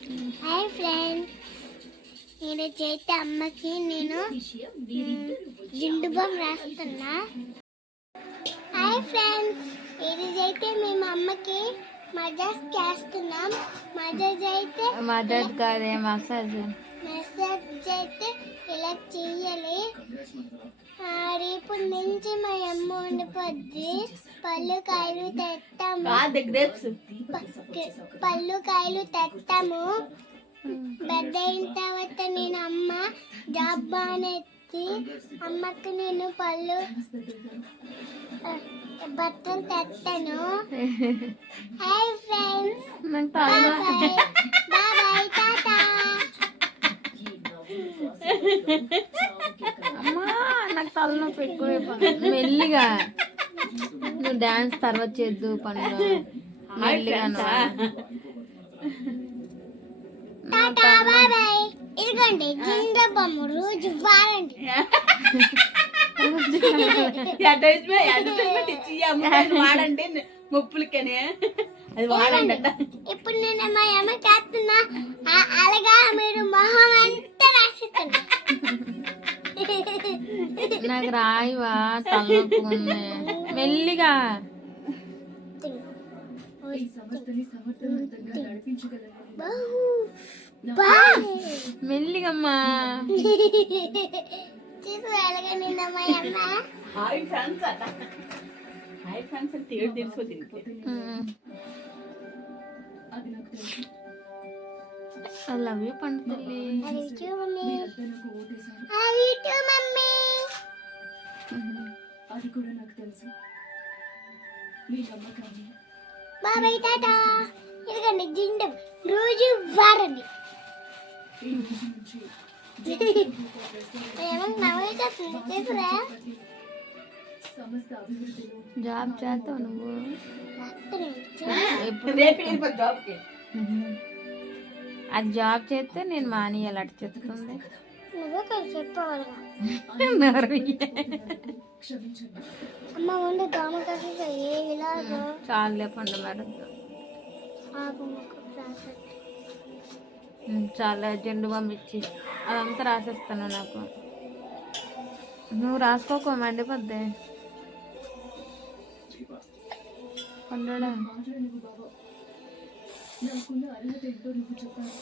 Hi friends, ఈరోజు అయితే అమ్మకి నేను జిండుబామ్ రాస్తున్నా. హాయ్ ఫ్రెండ్స్, ఈరోజు అయితే మేము అమ్మకి మసాజ్ చేస్తున్నాం. మసాజ్ కాదే మసాజ్ అయితే ఇలా చెయ్యాలి. రేపు నుంచి మా అమ్మ ఉండిపోద్ది. పళ్ళు కాయలు తెస్తాము. పెద్ద అయిన తర్వాత నేను అమ్మ జాబ్ బాగానేసి అమ్మకి నేను బట్టలు తెస్తాను. Hi friends, bye tata. అమ్మా నాకు తలనొప్పి ఎక్కువ. మెల్లిగా నువ్వు డాన్స్ తర్వాత చేద్దు పనులు. మెల్లిగా ఇదిగోండి జిండుబామ్ రోజు వాడండి. వాడండి ముప్పులకనే అది వాడండి. ఇప్పుడు నేను మా అమ్మ చేస్తున్నా. అలాగా మీరు మొహం అంతా రాసిస్తున్నా. నాకు రాయివా తలనొప్పి ఉంది. మెల్లిగా మెల్లిగమ్మా. హాయ్ ఫ్రెండ్స్ అట. హాయ్ ఫ్రెండ్స్ అని తేడు తెలుసు దీనికి. ఐ లవ్ యూ పండు తల్లి. అది కూడా నాకు తెలుసు. బాబాయ్ టాటా. ఇదిగండి జిండు రోజు వాడండి. జాబ్ చేస్తావు నువ్వు? అది జాబ్ చేస్తే నేను మానేయాలి. అటు చెప్తుంది. అమ్మ ఉండి దోమ కాసి చాలే పండు మేడం. చాలా జెండు పంపించి అదంతా రాసేస్తాను. నాకు నువ్వు రాసుకోకో మండిపోద్ది. పండుడా నాకున్న అర్హత ఏంటో నువ్వు చెప్పాలి.